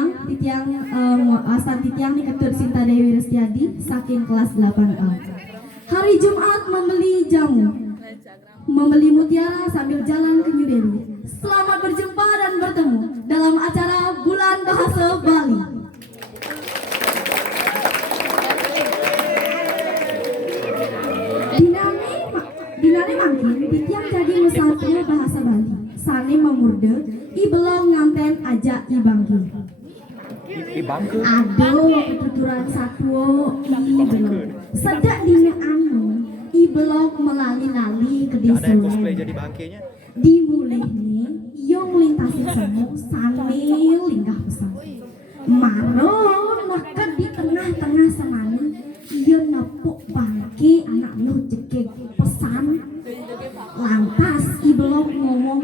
Asan titiang nih Ketut Sinta Dewi Restiadi saking kelas 8A. Hari Jumat membeli jamu, membeli mutiara sambil jalan ke New Delhi. Selamat berjumpa dan bertemu dalam acara Bulan Bahasa Bali. Dinane mangkin titiang jadi musafir bahasa Bali. Sane memurde i belum nganten aja i bangki. Aduh, ketuturan satu i belum. Sedak dina anu i belum melali-lali ke desa. Dimulih nih, yo melintasi semu sambil linggah pesan. Maro naket di tengah-tengah semani, yo nepuk bangki anak lu jekek pesan. Lantas i belum ngomong,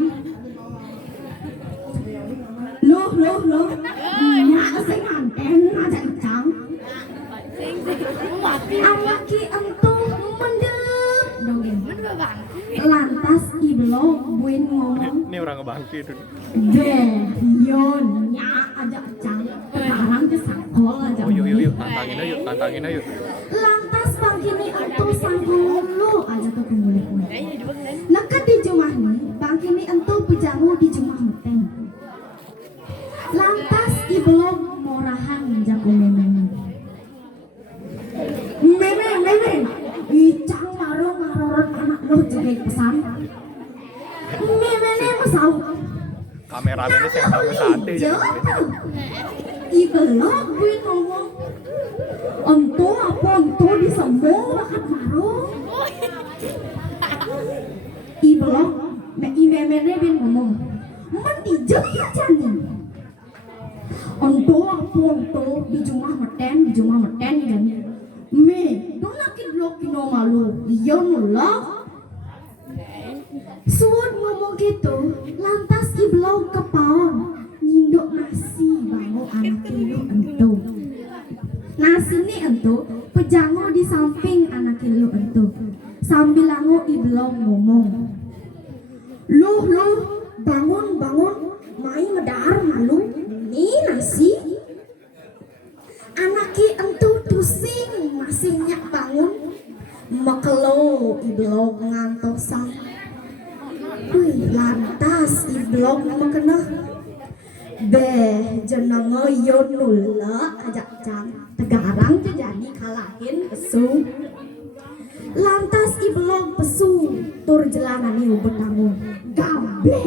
loh, nyak sing anten aja icang. Awaki entuh mendep dongeng. Lantas i belum buin ngomong, ini orang ngebangkit tuh. deh, yo nyak aja icang. Sekarang ke sangkol aja. Oh yuk, tantangin ayo. Lantas bangki ni entuh sangkol lu aja tuh kemulih. Nekat di jumah nih, bangki ni entuh pejamu di jumah meteng. Lantas i belum morahan jago meme. Icang maror anak lo jadi pesan. Meme masau. Kameramen ini saya tahu sate. I belum gue ngomong. Entu disembung rakat maror. I belum meme bin ngomong. Mentijak aja nih. Onto di jumlah meten dan me donakit lo kino malu iya nolak suut ngomong gitu lantas iblog kepaon nginduk nasi bango anak ilu ento nasi ni ento pejango di samping anak ilu ento sambil lango iblog ngomong luh bangun main medar malu ini nasi anaki entu tusing masih nyak bangun makelo iblog ngantok sang lantas iblog makena jenengo yo nula ajak jang tegarang jadi kalahin pesu lantas iblog pesu tur jelanani betangu gabe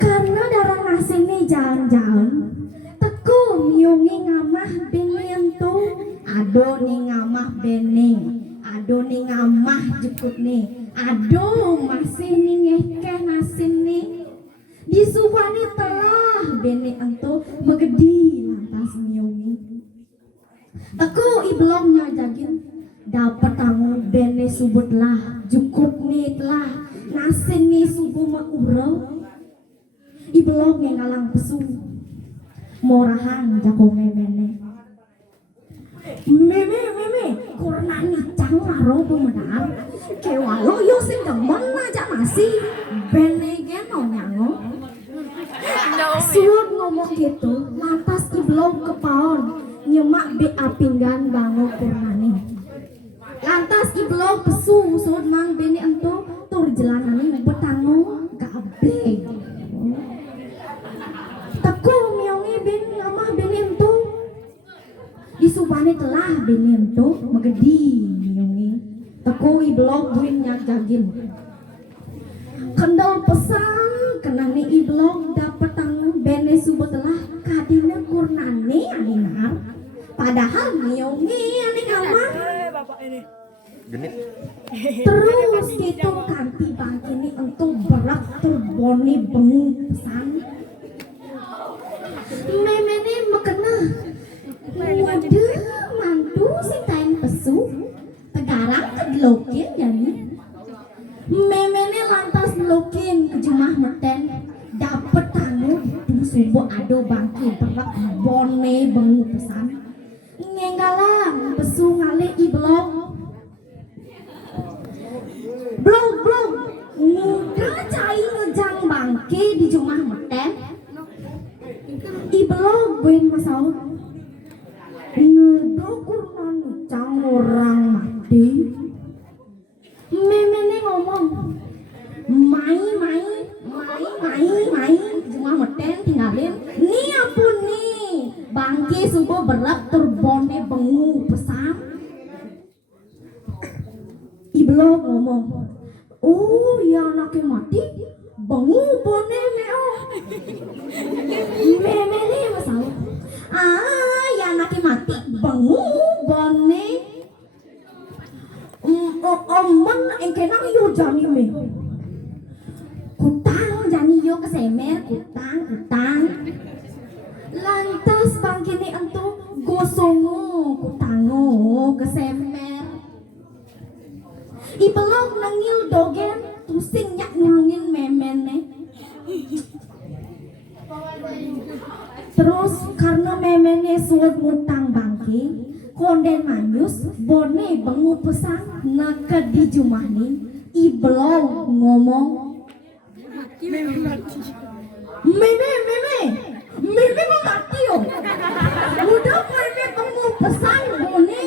karena darah nasi ini jalan-jalan teku miungi ngamah bening tuh ado nih ngamah bening ado nih ngamah jukut nih ado masih nih ngekeh nasi nih disubani telah bening entu megedi lantas miungi teku iblom nyajagin dapat tanggung bening subut lah jukut nih telah nasi nih subuh makurau iblog ngalang pesu morahan jago meme kurna ngacang maro pemedar kewalo yo sing demen aja nasi bene geno nyango suut ngomong gitu lantas iblog kepaon nyemak be apinggan bango kurnani lantas iblog pesu suut mang bene ento tur jelanani betango gabe teku miungi bin ngamah benintu disubani telah benintu megedi miungi teku iblog buin nyajagin kendal pesan kenani iblog dapat tanggung bene subuh telah kadina kurnani alinar padahal miungi ani ngamah genit terus itu kanti bangkini entu berak terboni bengu pesan meme ni makena waduh mantu si tain pesu tegarang kegelokin jadi meme ni lantas lokin ke jumah meten dapet tanu di subuh ado bangki berak bone bengu pesan ngenggalang pesu ngale iblog blog muda cai ngejang bangki di jumah konden masaud ngedokur nancang orang mati. Memene ngomong mai cuma meten tinggalin nih ampun nih bangki sungguh berat terbone bengu pesan. Iblo ngomong, oh ya anaknya mati bengu bone meo. Memene masalah ya anaknya mati bengu bone. Omen engkenang yo jani me kutang jani yo kesemer kutang lantas bangkini entu gosongo kutango kesemer ibelok nangil dogen tusing nyak nulungin memene. Terus karena memene suat mutang bangki konden manyus bone bengu pesan naked di jumahni ibelong ngomong meme mau mati yo udah meme bengu pesan bone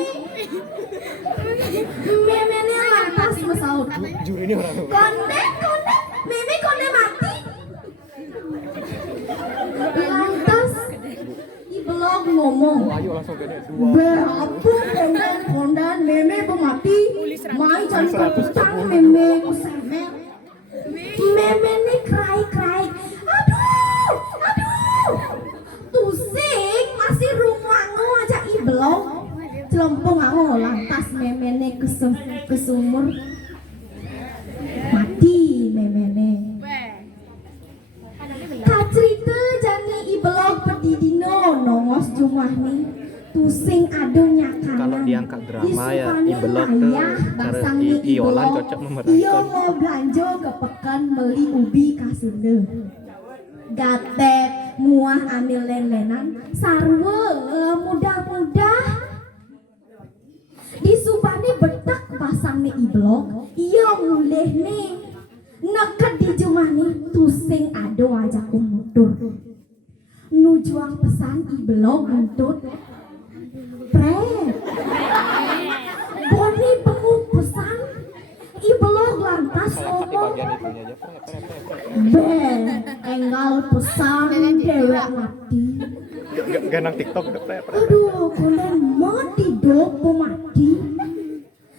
meme ne lantas mesaut Jujur ini orang konden meme konden mati lantas ibelong ngomong ayo langsung gede dua. Beapun kondan meme pemati mai cari kutang meme kusemer meme nih cry aduh tusing masih rumango aja ibelong celempung aku lantas meme nih kesumur mati meme nih kacerita jani ibelong pedidino nongos jumlah nih pusing aduh nyakana Kalau diangkat drama ya ibelok tuh basang karena nih Iolan ibelok cocok iyo memerankan. mau belanja ke pekan beli ubi kasinde gatek muah ambil len-lenan sarwe mudah-mudah di subani betak basang nih ibelok iyo mulih nih neket di jumah nih tusing aduh ajak mundur nujuang pesan ibelok untuk Boni pengu pesan ibelok lantas ngomong enggal pesan dewek mati. Ganang TikTok udah Aduh konen mati dok mati.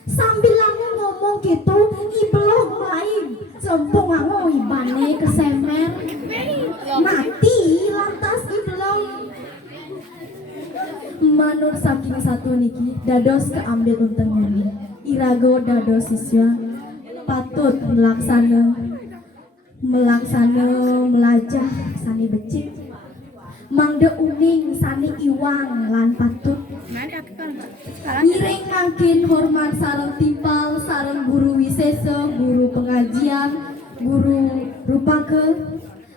Sambil langu ngomong gitu ibelok lain sempung aku ibane kesemer mati lantas ibelok manur saking satu niki dados keambil untengnya nih irago dados siswa patut melaksana melajah sani becik mangde uning sani iwang lan patut ngiring makin hormat sareng timpal sareng guru wisesa guru pengajian guru rupake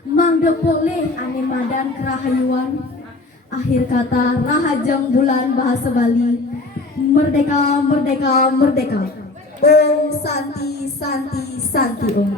mangde boleh ane madan kerahayuan. Akhir kata rahajeng bulan bahasa Bali merdeka merdeka merdeka Om Santi Santi Santi Om.